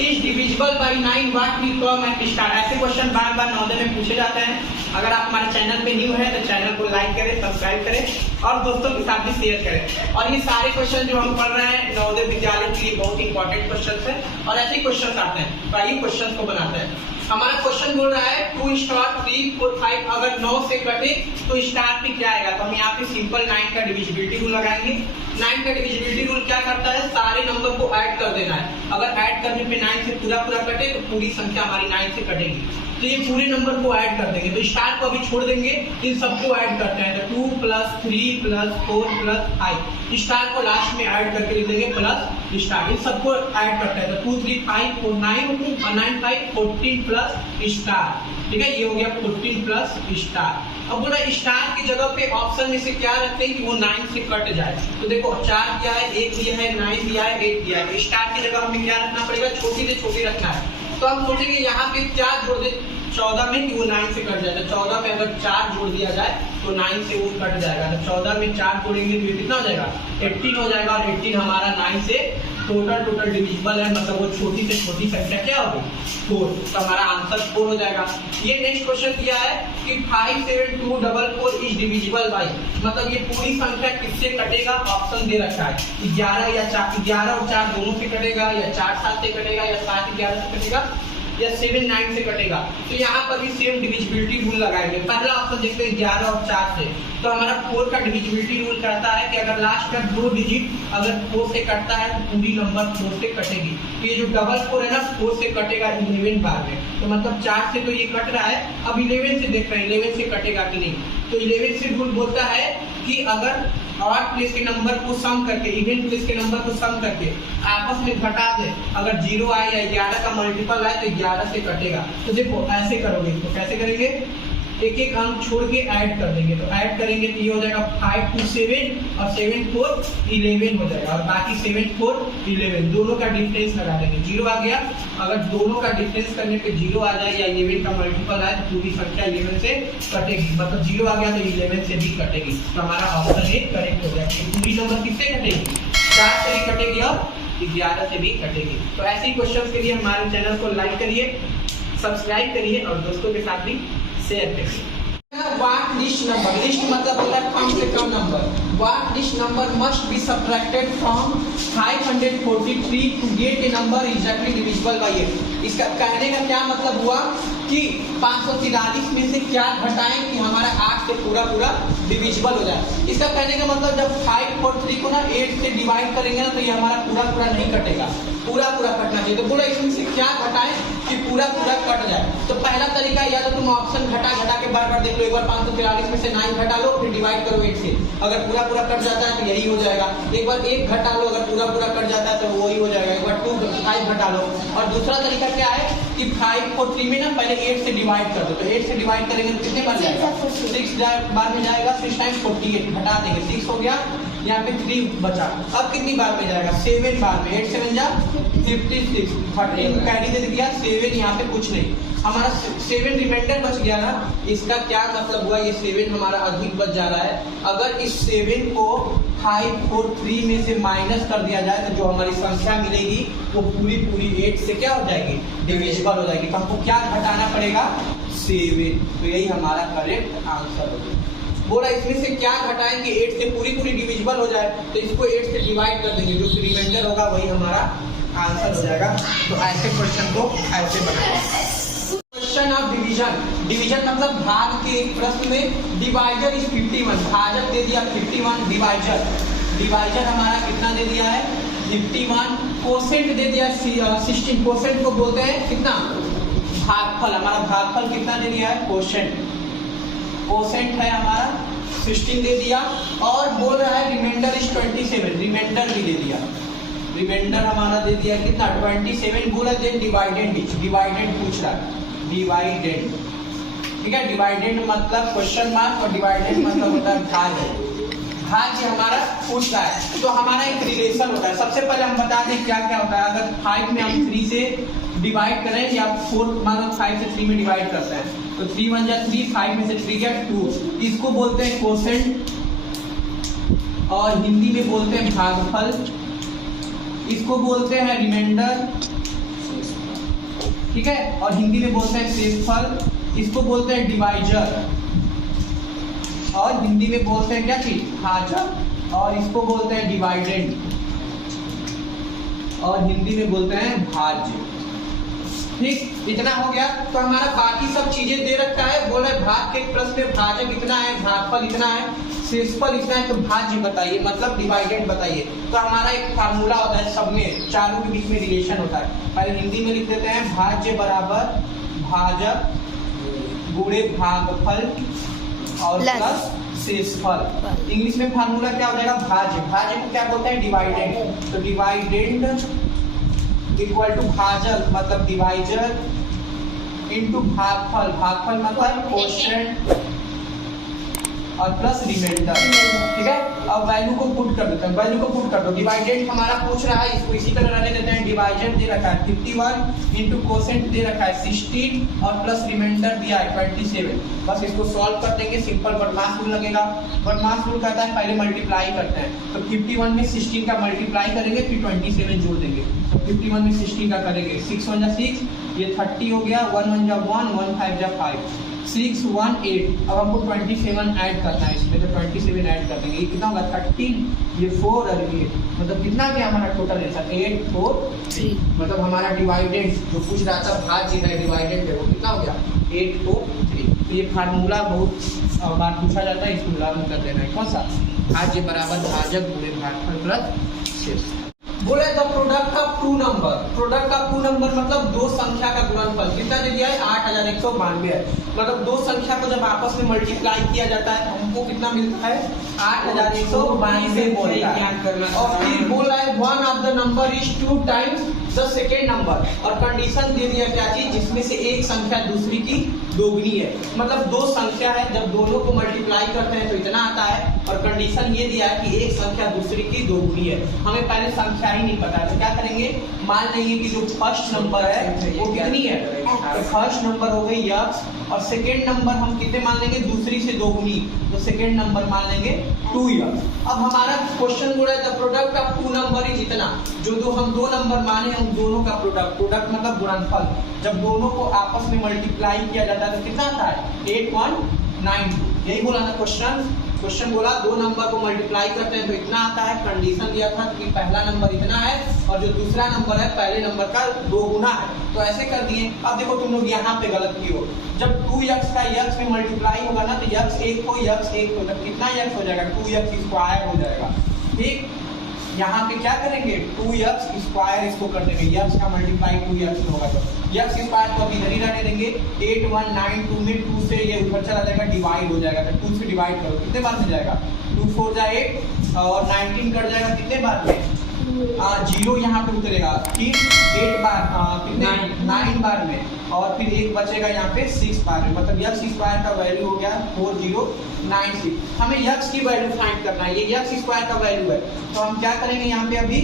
Is divisible by 9 what we come at star. ऐसे question बार बार नवोदय में पूछे जाते हैं। अगर आप हमारे चैनल पे न्यू है तो चैनल को लाइक करें, सब्सक्राइब करें और दोस्तों के साथ भी शेयर करें। और ये सारे क्वेश्चन जो हम पढ़ रहे हैं नवोदय विद्यालय के लिए बहुत इंपॉर्टेंट क्वेश्चन है और ऐसे क्वेश्चन आते हैं। तो आइए क्वेश्चन को बनाते हैं। हमारा क्वेश्चन बोल रहा है 2 स्टार 3 4 5 अगर 9 से कटे तो स्टार पे क्या आएगा। तो हम यहाँ पे सिंपल 9 का डिविजिबिलिटी रूल लगाएंगे। 9 का डिविजिबिलिटी रूल क्या करता है, सारे नंबर को ऐड कर देना है। अगर ऐड करने पे 9 से पूरा कटे तो पूरी संख्या हमारी 9 से कटेगी। तो ये पूरे नंबर को ऐड कर देंगे। तो स्टार को अभी छोड़ देंगे, इन सबको ऐड करते हैं। तो 2 + 3 + 4 + 5 स्टार को लास्ट में ऐड करके लिख देंगे प्लस स्टार। इन सबको ऐड करते हैं। तो 2 3 5 4 9 और 9 5 14 प्लस स्टार। ठीक है, ये हो गया 14 प्लस स्टार। अब बोला स्टार की जगह पे ऑप्शन में से क्या रखते हैं कि वो 9 से कट जाए। तो देखो 4 दिया है, 1 दिया है, 9 दिया है, 8 दिया है। स्टार की जगह हमें क्या रखना पड़ेगा, छोटी से छोटी रखना है। तो हम सोचेंगे यहाँ पे क्या जोड़ दे 14 में कि वो 9 से कट जाए। तो 14 में अगर 4 जोड़ दिया जाए तो 9 से वो कट जाएगा। तो 14 में 4 जोड़ेंगे तो ये कितना हो जाएगा, 18 हो जाएगा। और 18 हमारा 9 से टोटल डिविजिबल है, मतलब वो छोटी से छोटी संख्या क्या होगी, 4। तो हमारा आंसर 4 हो जाएगा। ये नेक्स्ट क्वेश्चन दिया है कि 57244 इज डिविजिबल बाय, मतलब ये पूरी संख्या किससे कटेगा, ऑप्शन दे रखा है 11 या 4, 11 और 4 दोनों से कटेगा, या 4 7 से कटेगा, या 7 11 से कटेगा, या 7 9 से कटेगा। तो यहाँ पर भी सेम डिविजिबिलिटी रूल लगाएंगे। पहला ऑप्शन देखते हैं 11 और 4 से। तो हमारा 4 का डिविजिबिलिटी रूल कहता है कि अगर लास्ट का 2 डिजिट अगर 4 से कटता है तो पूरी नंबर 4 से कटेगी। तो ये जो डबल 4 है ना, 4 से कटेगा 11 बार में। तो मतलब 4 से तो ये कट रहा है, अब 11 से देख रहे हैं 11 से कटेगा कि नहीं। तो 11 से रूल बोलता है कि अगर ऑड प्लेस के नंबर को सम करके, इवन प्लेस के नंबर को सम करके आपस में घटा दे, अगर 0 आए या 11 का मल्टीपल आए तो 11 से कटेगा। तो देखो ऐसे करोगे, तो कैसे करेंगे, एक एक अंक छोड़ के ऐड कर देंगे। तो ऐड करेंगे तो ये हो जाएगा 5 2 7 और 7 4 11 हो जाएगा। और बाकी 7 4 11 दोनों का डिफरेंस लगा देंगे। 0 आ गया, अगर दोनों का डिफरेंस करने पे 0 आ जाए या 11 का मल्टीपल आए तो पूरी संख्या 11 से कटेगी। मतलब 0 आ गया तो 11 से भी कटेगी। तो हमारा ऑप्शन ए करेक्ट हो जाएगा। पूरी नंबर किससे कटेगी, 4 से भी कटेगी और 11 से भी कटेगी। तो ऐसे ही क्वेश्चन के लिए हमारे चैनल को लाइक करिए, सब्सक्राइब करिए और दोस्तों के साथ भी शेयर करिए। What least number, least मतलब होता है कम से कम number. What least number must be subtracted from 543 to get a number exactly divisible by 8। इसका कहने का क्या मतलब हुआ कि 543 में से क्या घटाएं कि हमारा 8 से पूरा डिविजिबल हो जाए। इसका कहने का मतलब जब 543 को ना 8 से डिवाइड करेंगे ना तो ये हमारा पूरा नहीं कटेगा, पूरा कटना चाहिए। तो बोला इसमें से क्या घटाएं कि पूरा कट जाए। तो पहला तरीका या तो तुम ऑप्शन घटा के बार देख लो। एक बार 543 में से 9 घटा लो, फिर डिवाइड करो 8 से। अगर पूरा कट जाता है तो यही हो जाएगा। एक बार 1 घटा लो, अगर पूरा कट जाता है तो वही हो जाएगा। एक बार 5 घटा लो। और दूसरा तरीका क्या है कि 5 को 3 में ना पहले 8 से डिवाइड कर दो। तो 8 से डिवाइड करेंगे तो कितने बार जाएगा, 6 बार में जाएगा। 6 टाइम्स 48 घटा देंगे, 6 हो गया। यहाँ पे 3 बचा, अब कितनी बार में जाएगा, 7 बार में। 8 7 जा 56, कैरी दे दिया 7, यहाँ पे कुछ नहीं, हमारा 7 रिमाइंडर बच गया ना। इसका क्या मतलब हुआ, ये 7 हमारा अधिक बच जा रहा है। अगर इस 7 को 543 में से माइनस कर दिया जाए तो जो हमारी संख्या मिलेगी वो पूरी 8 से क्या हो जाएगी, डिविजिबल हो जाएगी। तो हमको क्या घटाना पड़ेगा, 7। तो यही हमारा करेक्ट आंसर होगा। बोला इसमें से क्या घटाएं कि 8 से पूरी डिविजिबल हो जाए। तो इसको 8 से डिवाइड कर देंगे, जो रिमाइंडर होगा वही हमारा आंसर हो जाएगा। तो ऐसे क्वेश्चन को ऐसे बनाएंगे। क्वेश्चन ऑफ डिवीजन मतलब भाग के एक प्रश्न में डिवाइजर इज 51, भाजक दे दिया 51, डिवाइजर हमारा कितना दे दिया है 51, कोसेंट दे दिया 16। कोसेंट को बोलते हैं कितना, भागफल। हमारा भागफल कितना दे दिया है, कोसेंट है हमारा 16 दे दिया। और बोल रहा है रिमाइंडर इज 27, रिमाइंडर भी दे दिया। रिमाइंडर हमारा दे दिया कितना 27 बोला। देन डिवाइडेड पूछ रहा है, डिवाइडेड। ठीक है, डिवाइडेड मतलब क्वेश्चन मार्क और डिवाइडेड मतलब होता है भाज्य हमारा पूछ रहा है। तो हमारा एक रिलेशन होता है। सबसे पहले हम बता दें क्या होता है। अगर 5 में हम 3 से डिवाइड करें या 4 मानो 5 से 3 में डिवाइड करते हैं तो 3 1 जा 3, 5 में से 3 गया 2। इसको बोलते हैं कोसेंट और हिंदी में बोलते हैं भागफल। इसको बोलते हैं रिमाइंडर ठीक है। और हिंदी में बोलते हैं शेषफल, इसको बोलते हैं डिवाइजर, और हिंदी में बोलते हैं क्या चीज, भाजक, और इसको बोलते हैं डिवाइडेंड, और हिंदी में बोलते हैं भाज्य। ठीक, इतना हो गया। तो हमारा बाकी सब चीजें दे रखा है, बोल रहे भाग के प्रश्न में भाजक इतना है, भागफल इतना है, शेषफल इतना है, तो भाज्य बताइए, मतलब डिवाइडेंड बताइए। तो हमारा एक फार्मूला होता है, सब में चारों के बीच में रिलेशन होता है। पहले हिंदी में लिख देते हैं, भाज्य बराबर भाजक गुणे भागफल और प्लस शेषफल। इंग्लिश में फार्मूला क्या हो जाएगा, भाज्य, भाज्य को क्या बोलते हैं, डिवाइडेंड। तो डिवाइडेंड इक्वल टू भाजक मतलब डिवाइजर इनटू भागफल, भागफल मतलब कोशेंट और प्लस रिमाइंडर। ठीक है, अब वैल्यू को पुट कर देते हैं, वैल्यू को पुट कर दो। डिवाइडेंड हमारा पूछ रहा है, इसको इसी तरह रहने देते हैं। डिवाइडेड दे रखा है 51 इंटू कोसेंट दे रखा है 16 और प्लस रिमाइंडर दिया है 27। बस इसको सॉल्व कर देंगे, सिंपल बदमाश रूल लगेगा। बदमाश रूल कहता है पहले मल्टीप्लाई करते हैं, तो 51 में 16 का मल्टीप्लाई करेंगे, फिर 27 जोड़ देंगे। तो 51 में 16 का करेंगे, 6 1 जा 6, ये 30 हो गया, 1 1 जा 1, 1 5 जा 5, 6 1 8। अब हमको 27 ऐड करना है इसमें, तो 27 ऐड कर देंगे। ये कितना होगा 13, ये 4 और ये मतलब कितना गया हमारा टोटल आंसर 8 4 3। मतलब हमारा डिवाइडेंड जो पूछ रहा था भाज्य है डिवाइडेंड है, वो कितना हो गया 8 4 3। तो ये फार्मूला बहुत बार पूछा जाता है, इसको लर्न कर देना है। कौन सा, भाज्य बराबर भाजक गुणे भागफल प्लस शेष। बोले the product of two number, product of two number मतलब दो संख्या का गुणनफल कितना दे दिया है 8192 है। मतलब दो संख्या को जब आपस में मल्टीप्लाई किया जाता है हमको कितना मिलता है 8192 बोलता है। और फिर बोल रहा है one of the number is 2 times the second number, और कंडीशन दे दिया क्या चीज, जिसमें से एक संख्या दूसरी की दोगुनी है। मतलब दो संख्या है, जब दोनों को मल्टीप्लाई करते हैं तो इतना आता है, और कंडीशन ये दिया है कि एक संख्या दूसरी की दोगुनी है। हमें पहले संख्या ही नहीं पता है, तो क्या करेंगे, मान लेंगे कि जो फर्स्ट नंबर है वो कितनी है, तो फर्स्ट नंबर हो गई x, और सेकेंड नंबर हम कितने मान लेंगे, दूसरी से दोगुनी, तो सेकेंड नंबर मान लेंगे 2x। अब हमारा क्वेश्चन बोला है the product of two number is इतना, जो हम दो नंबर माने उन दोनों का प्रोडक्ट, प्रोडक्ट मतलब गुणनफल, जब दोनों को आपस में मल्टीप्लाई किया जाता है तो कितना आता है 8192। यही बोला था क्वेश्चन बोला दो नंबर को मल्टीप्लाई करते हैं तो इतना आता है। कंडीशन दिया था कि पहला नंबर इतना है और जो दूसरा नंबर है पहले नंबर का 2 गुना है, तो ऐसे कर दिए। अब देखो तुम लोग यहाँ पे गलत किए हो, जब 2x का x में मल्टीप्लाई होगा ना तो x एक को तब कितना x हो जाएगा 2x स्क्वायर हो जाएगा। ठीक, यहाँ पे क्या करेंगे 2x स्क्वायर इसको कर देंगे, x का मल्टीप्लाई 2x होगा तो x स्क्वायर को अभी इधर ही रहने देंगे। 8192 में 2 से ये ऊपर चला जाएगा, डिवाइड हो जाएगा, तो 2 से डिवाइड करो कितने बार में जाएगा 2 4 जा 8 और 19 कट जाएगा कितने बार में 0 यहाँ पे उतरेगा, ठीक 8 बार कितने 9 बार में, और फिर एक बचेगा यहाँ पे 6 बार में। मतलब x स्क्वायर का वैल्यू हो गया 4096। हमें x की वैल्यू फाइंड करना है, ये x स्क्वायर का वैल्यू है, तो हम क्या करेंगे यहाँ पे अभी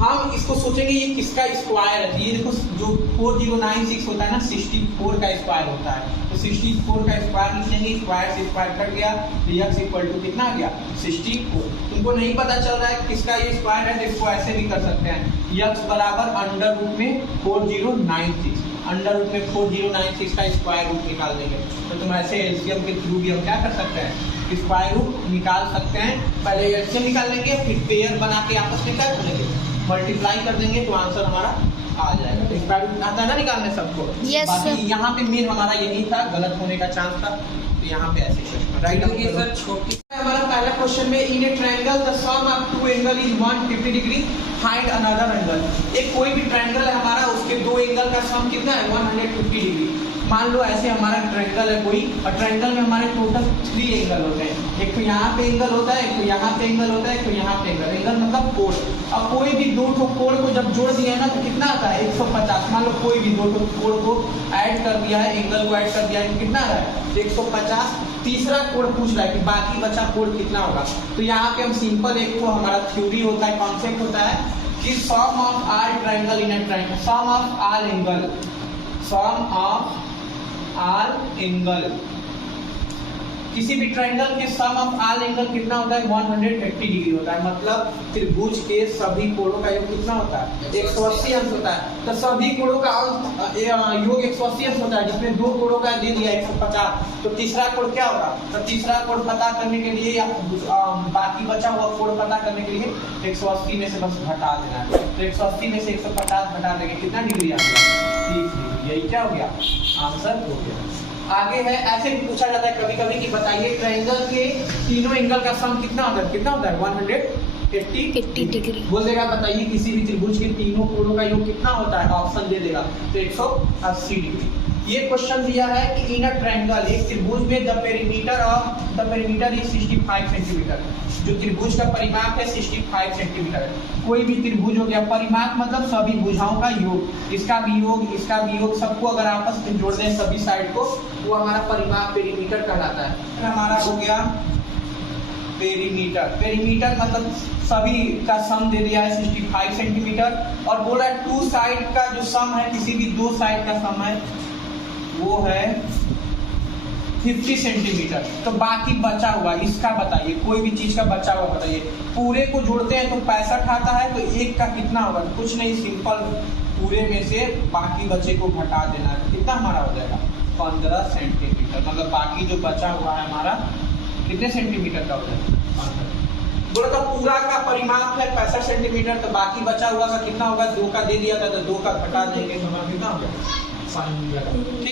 हम इसको सोचेंगे ये किसका स्क्वायर है। ये देखो जो 4096 होता है ना 64 का स्क्वायर होता है, तो 64 का स्क्वायर लिखेंगे, स्क्वायर से स्क्वायर कट गया तो x इक्वल टू कितना आ गया 64। तुमको नहीं पता चल रहा है किसका ये स्क्वायर है तो इसको ऐसे भी कर सकते हैं, x बराबर अंडर रूट में 4096, अंडर रूट में 4096 का स्क्वायर रूट निकाल देंगे। तो तुम ऐसे एलसीएम के थ्रू भी हम क्या कर सकते हैं स्क्वायर रूट निकाल सकते हैं। पहले एलसीएम निकाल लेंगे, फिर पेयर बना के आपस में क्या करेंगे मल्टीप्लाई कर देंगे, तो आंसर हमारा आ जाएगा। तो स्क्वायर रूट आता है ना निकालने सबको। बाकी यहाँ पे मेन हमारा यही था, गलत होने का चांस था, तो यहाँ पे ऐसे राइट होंगे सर। छोटी हमारा पहला क्वेश्चन में in a triangle the sum of two angle is 150 degree find another angle. एक कोई भी ट्रायंगल है हमारा, उसके दो एंगल का सम कितना है 150 डिग्री। मान लो ऐसे हमारा ट्रायंगल है कोई, और ट्रायंगल में हमारे टोटल 3 एंगल होते हैं, एक तो यहाँ पे एंगल होता है, एक तो यहाँ पे एंगल होता है, एक तो यहाँ पे एंगल, एंगल मतलब कोण। अब कोई भी दो ठो कोण को जब जोड़ दिया है ना तो कितना आता है 150। मान लो कोई भी दो ठो कोण को ऐड कर दिया है, एंगल को ऐड कर दिया है, तो कितना आ रहा है 150। तीसरा कोण पूछ रहा है कि बाकी बचा कोण कितना होगा, तो यहाँ पे हम सिंपल एक तो हमारा थ्योरी होता है, कॉन्सेप्ट होता है कि sum of all triangle in a triangle, sum of all angle, sum of all angle किसी भी ट्रायंगल के सम ऑफ ऑल एंगल कितना होता है 180 डिग्री होता है, मतलब त्रिभुज के सभी कोणों का योग कितना होता है 180 अंश होता है। तो सभी कोणों का योग 180 अंश होता है, जिसमें दो कोणों का दे दिया 150, तो तीसरा कोण क्या होगा? तो तीसरा कोण पता करने के लिए या बाकी बचा हुआ कोण पता करने के लिए 180 में से बस घटा देना है। तो 180 में से 150 घटा देंगे, कितना डिग्री आ गया? 30 डिग्री। यही क्या हो गया? आंसर हो गया। आगे है, ऐसे भी पूछा जाता है कभी कभी कि बताइए ट्रायंगल के तीनों एंगल का सम कितना होता है? कितना होता है? 180 डिग्री। बोल देगा बताइए किसी भी त्रिभुज के तीनों कोणों का योग कितना होता है? ऑप्शन दे देगा, तो 180 डिग्री। ये क्वेश्चन दिया है कि इन अ ट्रायंगल, एक त्रिभुज में द पेरीमीटर इज 65 सेंटीमीटर। जो त्रिभुज का परिमाप है 65 सेंटीमीटर है। कोई भी त्रिभुज हो गया, परिमाप मतलब सभी भुजाओं का योग, इसका भी योग सबको अगर आपस में जोड़ दें सभी साइड को, वो हमारा परिमाप पेरीमीटर कहलाता है। हमारा हो गया पेरीमीटर मतलब सभी का सम दे दिया है 65 सेंटीमीटर, और बोला टू साइड का जो सम है, किसी भी दो साइड का सम है वो है 50 सेंटीमीटर। तो बाकी बचा हुआ इसका बताइए, कोई भी चीज का बचा हुआ बताइए। पूरे को जोड़ते हैं तो 65 आता है, तो एक का कितना होगा? कुछ नहीं, सिंपल पूरे में से बाकी बचे को घटा देना है। कितना हमारा हो जाएगा? 15 सेंटीमीटर। मतलब बाकी जो बचा हुआ है हमारा कितने सेंटीमीटर का हो जाएगा? बोला तो पूरा का परिमाप है 65 सेंटीमीटर, तो बाकी बचा हुआ का कितना होगा? 2 का दे दिया था, तो 2 का घटा देंगे तो हमारा कितना हो जाएगा? 5 मिलेगा।